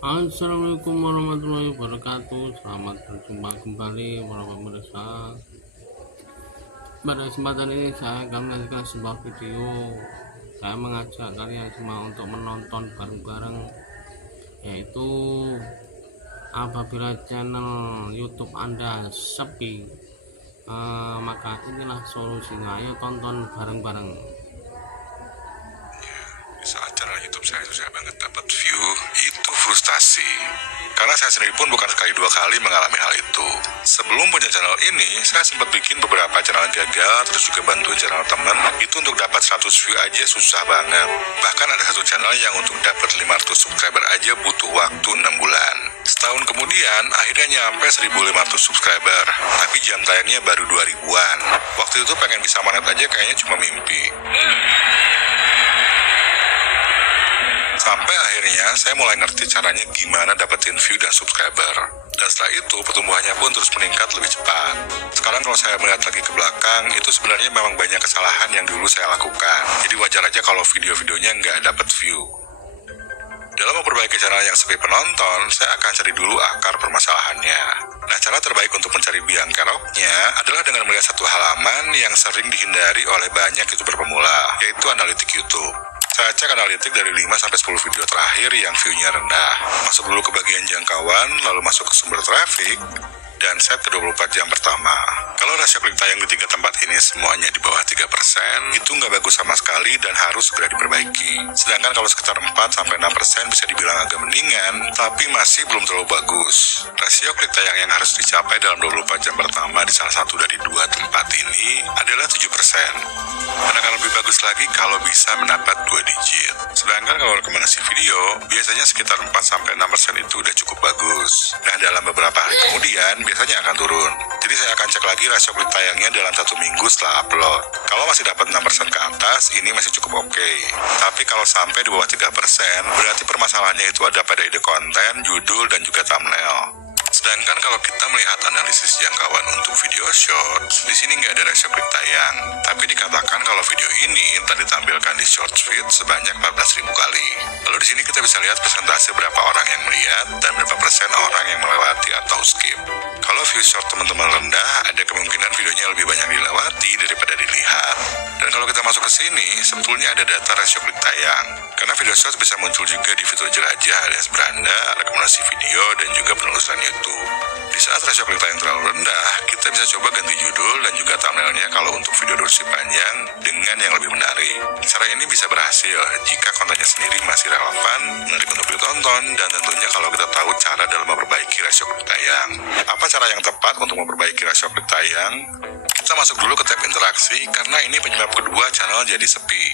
Assalamualaikum warahmatullahi wabarakatuh. Selamat berjumpa kembali para pemirsa. Pada kesempatan ini saya akan menyajikan sebuah video. Saya mengajak kalian semua untuk menonton bareng-bareng, yaitu apabila channel YouTube Anda sepi, maka inilah solusinya. Ayo tonton bareng-bareng. Saat channel YouTube saya susah banget dapat view, itu frustasi. Karena saya sendiri pun bukan sekali dua kali mengalami hal itu. Sebelum punya channel ini, saya sempat bikin beberapa channel gagal, terus juga bantuin channel temen. Itu untuk dapat 100 view aja susah banget. Bahkan ada satu channel yang untuk dapat 500 subscriber aja butuh waktu 6 bulan. Setahun kemudian, akhirnya nyampe 1500 subscriber. Tapi jam tayangnya baru 2000-an. Waktu itu pengen bisa monet aja kayaknya cuma mimpi. Sampai akhirnya saya mulai ngerti caranya gimana dapetin view dan subscriber. Dan setelah itu pertumbuhannya pun terus meningkat lebih cepat. Sekarang kalau saya melihat lagi ke belakang, itu sebenarnya memang banyak kesalahan yang dulu saya lakukan. Jadi wajar aja kalau video-videonya nggak dapet view. Dalam memperbaiki channel yang sepi penonton, saya akan cari dulu akar permasalahannya. Nah, cara terbaik untuk mencari biang keroknya adalah dengan melihat satu halaman yang sering dihindari oleh banyak YouTuber pemula, yaitu analitik YouTube. Saya cek analitik dari 5-10 video terakhir yang view-nya rendah. Masuk dulu ke bagian jangkauan, lalu masuk ke sumber traffic, dan set ke 24 jam pertama. Kalau rasio klik tayang di 3 tempat ini semuanya di bawah 3%, itu nggak bagus sama sekali dan harus segera diperbaiki. Sedangkan kalau sekitar 4-6% bisa dibilang agak mendingan, tapi masih belum terlalu bagus. Rasio klik tayang yang harus dicapai dalam 24 jam pertama di salah satu dari 2 tempat ini adalah 7%. Dan akan lebih bagus lagi kalau bisa mendapat 2 digit. Sedangkan kalau rekomendasi video, biasanya sekitar 4-6% itu udah cukup bagus. Nah, dalam beberapa hari kemudian, biasanya akan turun. Jadi saya akan cek lagi rasio klik tayangnya dalam 1 minggu setelah upload. Kalau masih dapat 6% ke atas, ini masih cukup oke. Tapi kalau sampai di bawah 3%, berarti permasalahannya itu ada pada ide konten, judul, dan juga thumbnail. Sedangkan kalau kita melihat analisis jangkauan untuk video shorts, di sini nggak ada rasio klik tayang. Tapi dikatakan kalau video ini telah ditampilkan di short feed sebanyak 14.000 kali. Lalu di sini kita bisa lihat persentase berapa orang yang melihat dan berapa persen orang yang melewati atau skip. Kalau view short teman-teman rendah, ada kemungkinan videonya lebih banyak dilewati daripada dilihat. Dan kalau kita masuk ke sini, sebetulnya ada data rasio klik tayang. Karena video short bisa muncul juga di fitur jelajah alias beranda, rekomendasi video, dan juga penelusuran YouTube. Di saat rasio klik tayang terlalu rendah, kita bisa coba ganti judul dan juga thumbnailnya kalau untuk video durasi panjang dengan yang lebih menarik. Cara ini bisa berhasil jika kontennya sendiri masih relevan, menarik untuk ditonton, dan tentunya kalau kita tahu cara dalam memperbaiki rasio klik tayang. Apa cara yang tepat untuk memperbaiki rasio klik tayang? Kita masuk dulu ke tab interaksi karena ini penyebab kedua channel jadi sepi.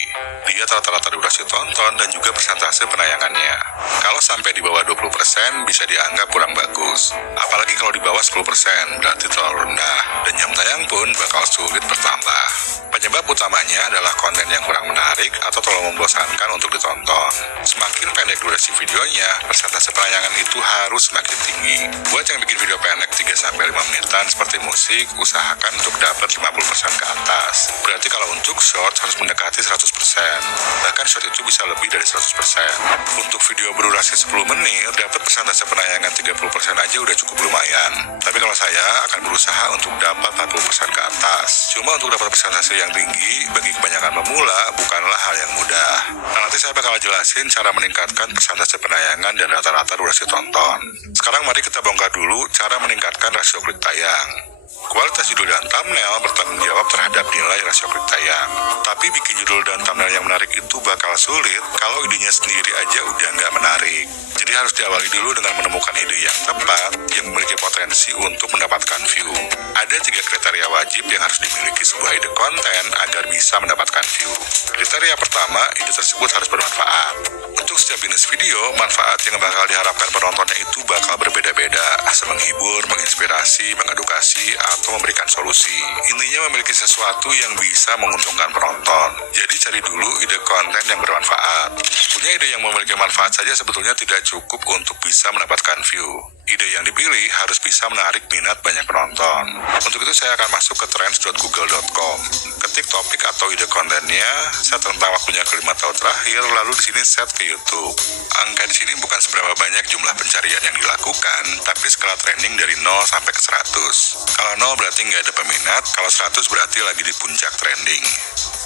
Lihat rata-rata durasi tonton dan juga persentase penayangannya. Kalau sampai di bawah 20% bisa dianggap kurang bagus. Apalagi kalau di bawah 10% berarti terlalu rendah dan jam tayang pun bakal sulit bertambah. Penyebab utamanya adalah konten yang kurang menarik atau terlalu membosankan untuk ditonton. Semakin pendek durasi videonya, persentase penayangan itu harus semakin tinggi. Buat yang bikin video pendek 3-5 menitan seperti musik, usahakan untuk dapat 50% ke atas. Berarti kalau untuk short harus mendekati 100%. Bahkan short itu bisa lebih dari 100%. Untuk video berdurasi 10 menit, dapat persentase penayangan 30% aja udah cukup lumayan. Tapi kalau saya akan berusaha untuk dapat 40% ke atas. Cuma untuk dapat persentase yang tinggi, bagi kebanyakan pemula, bukanlah hal yang mudah. Nah, nanti saya bakal jelasin cara meningkatkan persentase penayangan dan rata-rata durasi tonton. Sekarang mari kita bongkar dulu cara meningkatkan rasio klik tayang. Kualitas judul dan thumbnail bertanggung jawab terhadap nilai rasio klik tayang. Tapi bikin judul dan thumbnail yang menarik itu bakal sulit kalau idenya sendiri aja udah nggak menarik. Jadi harus diawali dulu dengan menemukan ide yang tepat, yang memiliki potensi untuk mendapatkan view. Ada 3 kriteria wajib yang harus dimiliki sebuah ide konten agar bisa mendapatkan view. Kriteria pertama, ide tersebut harus bermanfaat. Untuk setiap jenis video, manfaat yang bakal diharapkan penontonnya itu bakal berbeda-beda, menghibur, menginspirasi, mengedukasi, atau memberikan solusi. Intinya memiliki sesuatu yang bisa menguntungkan penonton. Jadi cari dulu ide konten yang bermanfaat. Punya ide yang memiliki manfaat saja sebetulnya tidak cukup untuk bisa mendapatkan view. Ide yang dipilih harus bisa menarik minat banyak penonton. Untuk itu saya akan masuk ke trends.google.com. Ketik topik atau ide kontennya, set rentang waktunya ke 5 tahun terakhir, lalu di sini set ke YouTube. Angka di sini bukan seberapa banyak jumlah pencarian yang dilakukan, tapi skala trending dari 0 sampai ke 100. Kalau 0 berarti nggak ada peminat, kalau 100 berarti lagi di puncak trending.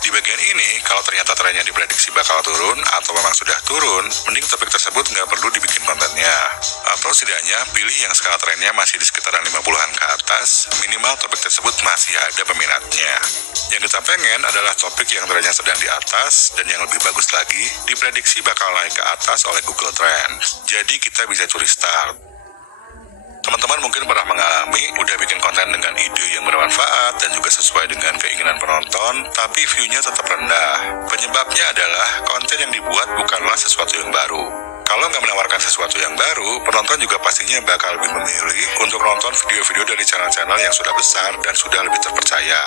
Di bagian ini, kalau ternyata trennya diprediksi bakal turun atau memang sudah turun, mending topik tersebut nggak perlu dibikin kontennya. Atau setidaknya pilih yang skala trennya masih di sekitaran 50-an ke atas, minimal topik tersebut masih ada peminatnya. Yang kita pengen adalah topik yang trennya sedang di atas, dan yang lebih bagus lagi, diprediksi bakal naik ke atas oleh Google Trends. Jadi kita bisa curi start. Teman-teman mungkin pernah mengalami udah bikin konten dengan ide yang bermanfaat dan juga sesuai dengan keinginan penonton, tapi view-nya tetap rendah. Penyebabnya adalah konten yang dibuat bukanlah sesuatu yang baru. Kalau nggak menawarkan sesuatu yang baru, penonton juga pastinya bakal lebih memilih untuk nonton video-video dari channel-channel yang sudah besar dan sudah lebih terpercaya.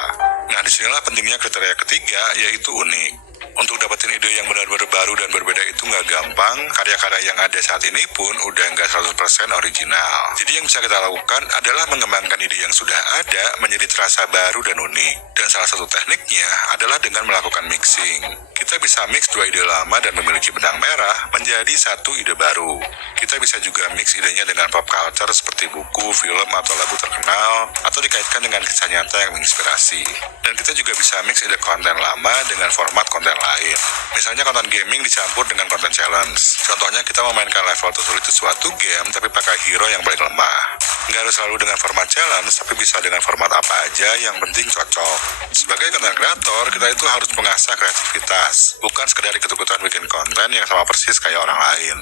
Nah, disinilah pentingnya kriteria ketiga, yaitu unik. Untuk dapetin ide yang benar-benar baru dan berbeda itu nggak gampang. Karya-karya yang ada saat ini pun udah nggak 100% original. Jadi yang bisa kita lakukan adalah mengembangkan ide yang sudah ada menjadi terasa baru dan unik. Dan salah satu tekniknya adalah dengan melakukan mixing. Kita bisa mix dua ide lama dan memiliki benang merah menjadi satu ide baru. Kita bisa juga mix idenya dengan pop culture seperti buku, film, atau lagu terkenal, atau dikaitkan dengan kisah nyata yang menginspirasi. Dan kita juga bisa mix ide konten lama dengan format konten lain. Misalnya konten gaming dicampur dengan konten challenge. Contohnya kita memainkan level tersulit sesuatu game tapi pakai hero yang paling lemah. Nggak harus selalu dengan format challenge, tapi bisa dengan format apa aja yang penting cocok. Sebagai konten kreator, kita itu harus mengasah kreativitas, bukan sekedar ikut-ikutan bikin konten yang sama persis kayak orang lain.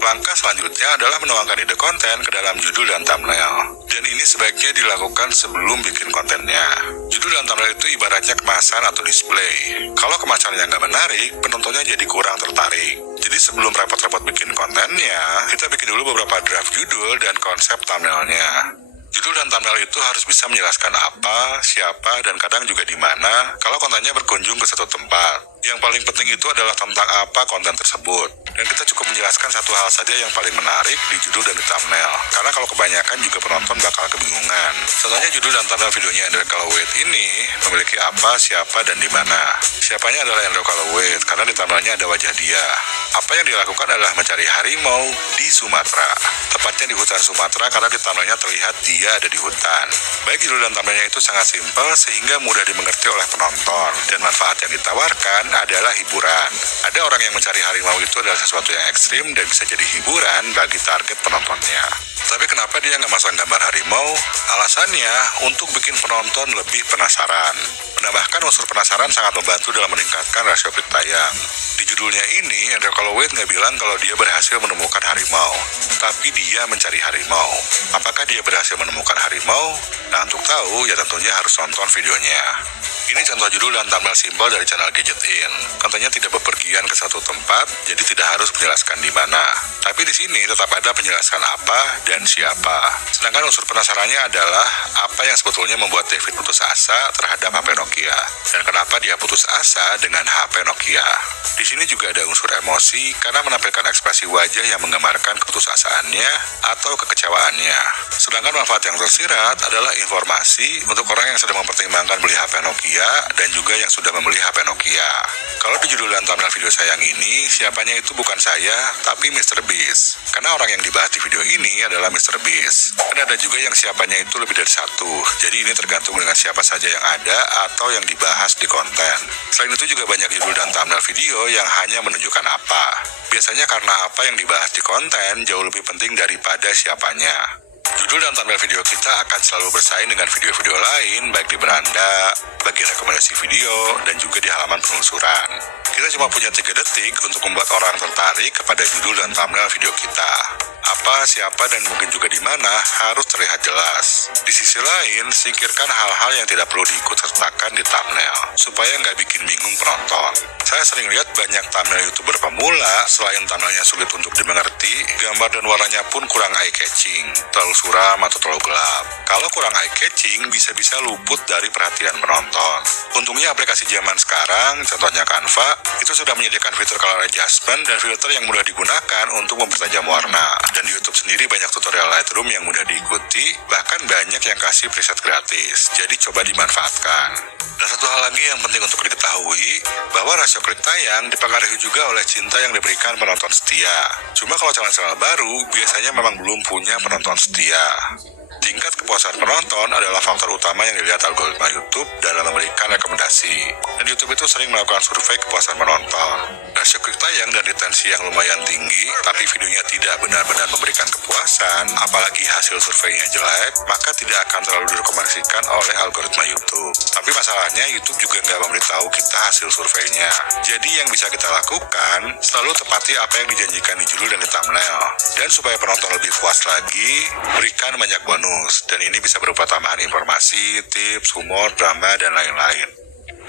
Langkah selanjutnya adalah menuangkan ide konten ke dalam judul dan thumbnail. Dan ini sebaiknya dilakukan sebelum bikin kontennya. Judul dan thumbnail itu ibaratnya kemasan atau display. Kalau kemasannya nggak menarik, penontonnya jadi kurang tertarik. Jadi sebelum repot-repot bikin kontennya, kita bikin dulu beberapa draft judul dan konsep thumbnailnya. Judul dan thumbnail itu harus bisa menjelaskan apa, siapa, dan kadang juga di mana kalau kontennya berkunjung ke satu tempat. Yang paling penting itu adalah tentang apa konten tersebut. Dan kita cukup menjelaskan satu hal saja yang paling menarik di judul dan di thumbnail. Karena kalau kebanyakan juga penonton bakal kebingungan. Contohnya judul dan thumbnail videonya Andrew Calloway ini memiliki apa, siapa, dan di mana. Siapanya adalah Andrew Calloway karena di thumbnailnya ada wajah dia. Apa yang dilakukan adalah mencari harimau di Sumatera. Tepatnya di hutan Sumatera karena di thumbnailnya terlihat dia ada di hutan. Baik judul dan thumbnailnya itu sangat simpel sehingga mudah dimengerti oleh penonton. Dan manfaat yang ditawarkan adalah hiburan. Ada orang yang mencari harimau itu adalah sesuatu yang ekstrim dan bisa jadi hiburan bagi target penontonnya. Tapi kenapa dia nggak masang gambar harimau? Alasannya untuk bikin penonton lebih penasaran. Menambahkan unsur penasaran sangat membantu dalam meningkatkan rasio klik tayang. Di judulnya ini, Andrew Calloway nggak bilang kalau dia berhasil menemukan harimau, tapi dia mencari harimau. Apakah dia berhasil menemukan harimau? Nah, untuk tahu, ya tentunya harus nonton videonya. Ini contoh judul dan thumbnail simpel dari channel Gadget In. Kontennya tidak bepergian ke satu tempat, jadi tidak harus menjelaskan di mana. Tapi di sini tetap ada penjelasan apa dan siapa. Sedangkan unsur penasarannya adalah apa yang sebetulnya membuat David putus asa terhadap HP Nokia. Dan kenapa dia putus asa dengan HP Nokia. Di sini juga ada unsur emosi karena menampilkan ekspresi wajah yang menggambarkan keputusasaannya atau kekecewaannya. Sedangkan manfaat yang tersirat adalah informasi untuk orang yang sedang mempertimbangkan beli HP Nokia dan juga yang sudah membeli HP Nokia. Kalau di judul dan thumbnail video saya yang ini, siapanya itu bukan saya, tapi Mr. Beast. Karena orang yang dibahas di video ini adalah Mr. Beast. Dan ada juga yang siapanya itu lebih dari satu. Jadi ini tergantung dengan siapa saja yang ada atau yang dibahas di konten. Selain itu juga banyak judul dan thumbnail video yang hanya menunjukkan apa. Biasanya karena apa yang dibahas di konten jauh lebih penting daripada siapanya. Judul dan thumbnail video kita akan selalu bersaing dengan video-video lain, baik di beranda, bagi rekomendasi video, dan juga di halaman penelusuran. Kita cuma punya 3 detik untuk membuat orang tertarik kepada judul dan thumbnail video kita. Apa, siapa, dan mungkin juga di mana harus terlihat jelas. Di sisi lain, singkirkan hal-hal yang tidak perlu diikut-sertakan di thumbnail, supaya nggak bikin bingung penonton. Saya sering lihat banyak thumbnail YouTuber pemula, selain thumbnailnya sulit untuk dimengerti, gambar dan warnanya pun kurang eye-catching, terlalu suram atau terlalu gelap. Kalau kurang eye-catching, bisa-bisa luput dari perhatian penonton. Untungnya aplikasi zaman sekarang, contohnya Canva, itu sudah menyediakan fitur color adjustment dan filter yang mudah digunakan untuk mempertajam warna. Dan di YouTube sendiri banyak tutorial Lightroom yang mudah diikuti, bahkan banyak yang kasih preset gratis. Jadi coba dimanfaatkan. Dan satu hal lagi yang penting untuk diketahui, bahwa rasio klik tayang dipengaruhi juga oleh cinta yang diberikan penonton setia. Cuma kalau channel-channel baru, biasanya memang belum punya penonton setia. Tingkat kepuasan penonton adalah faktor utama yang dilihat algoritma YouTube dalam memberikan rekomendasi. Dan YouTube itu sering melakukan survei kepuasan penonton. Rasio klik tayang dan retensi yang lumayan tinggi, tapi videonya tidak benar-benar memberikan kepuasan, apalagi hasil surveinya jelek, maka tidak akan terlalu direkomendasikan oleh algoritma YouTube. Tapi masalahnya YouTube juga nggak memberitahu kita hasil surveinya. Jadi yang bisa kita lakukan, selalu tepati apa yang dijanjikan di judul dan di thumbnail. Dan supaya penonton lebih puas lagi, berikan banyak bonus. Dan ini bisa berupa tambahan informasi, tips, humor, drama, dan lain-lain.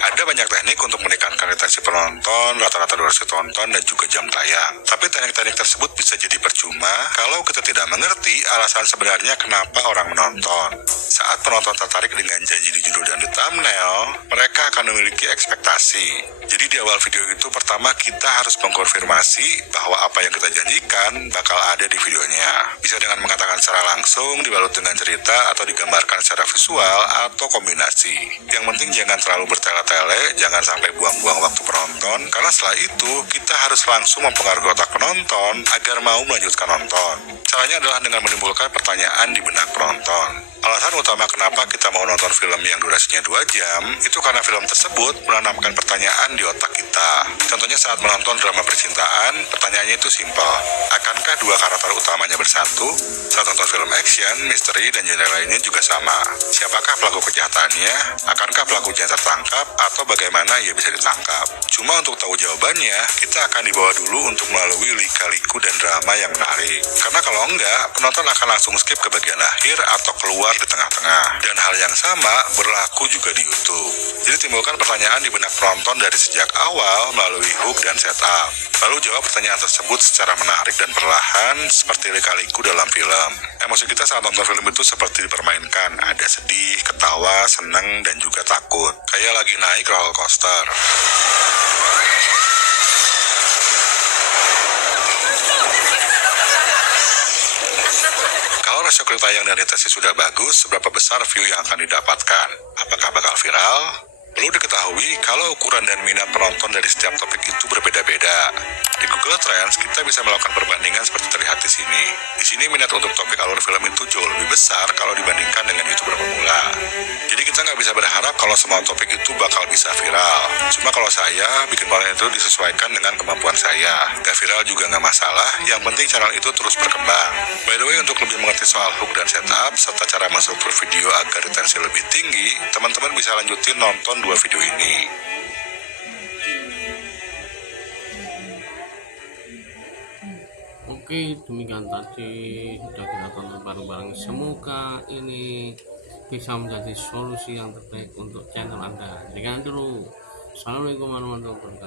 Ada banyak teknik untuk meningkatkan retensi penonton, rata-rata durasi tonton, dan juga jam tayang. Tapi teknik-teknik tersebut bisa jadi percuma kalau kita tidak mengerti alasan sebenarnya kenapa orang menonton. Saat penonton tertarik dengan janji di judul dan di thumbnail, mereka akan memiliki ekspektasi. Jadi di awal video itu pertama kita harus mengkonfirmasi bahwa apa yang kita janjikan bakal ada di videonya. Bisa dengan mengatakan secara langsung, dibalut dengan cerita, atau digambarkan secara visual, atau kombinasi. Yang penting jangan terlalu bertele-tele, jangan sampai buang-buang waktu penonton, karena setelah itu kita harus langsung mempengaruhi otak penonton agar mau melanjutkan nonton. Caranya adalah dengan menimbulkan pertanyaan di benak penonton. Alasan utama kenapa kita mau nonton film yang durasinya 2 jam, itu karena film tersebut menanamkan pertanyaan di otak kita. Contohnya saat menonton drama percintaan, pertanyaannya itu simpel. Akankah dua karakter utamanya bersatu? Saat nonton film action, misteri, dan genre lainnya juga sama. Siapakah pelaku kejahatannya? Akankah pelakunya tertangkap? Atau bagaimana ia bisa ditangkap? Cuma untuk tahu jawabannya, kita akan dibawa dulu untuk melalui lika-liku dan drama yang menarik. Karena kalau enggak, penonton akan langsung skip ke bagian akhir atau keluar di tengah-tengah. Dan hal yang sama berlaku juga di YouTube. Jadi timbulkan pertanyaan di benak penonton dari sejak awal melalui hook dan setup. Lalu jawab pertanyaan tersebut secara menarik dan perlahan seperti lika-liku dalam film. Emosi kita saat nonton film itu seperti dipermainkan. Ada sedih, ketawa, senang, dan juga takut. Kayak lagi naik roller coaster. Kalau rasio klik tayang dan retensi sudah bagus, seberapa besar view yang akan didapatkan? Apakah bakal viral? Perlu diketahui kalau ukuran dan minat penonton dari setiap topik itu berbeda-beda. Di Google Trends, kita bisa melakukan perbandingan seperti terlihat di sini. Di sini minat untuk topik alur film itu jauh lebih besar kalau dibandingkan dengan YouTuber pemula. Jadi kita nggak bisa berharap kalau semua topik itu bakal bisa viral. Cuma kalau saya bikin konten itu disesuaikan dengan kemampuan saya. Nggak viral juga nggak masalah, yang penting channel itu terus berkembang. By the way, untuk lebih mengerti soal hook dan setup, serta cara menstruktur video agar retensi lebih tinggi, teman-teman bisa lanjutin nonton 2 video ini. Oke, demikian tadi sudah kita tonton bareng-bareng. Semoga ini bisa menjadi solusi yang terbaik untuk channel Anda. Sekian dulu. Assalamualaikum warahmatullahi wabarakatuh.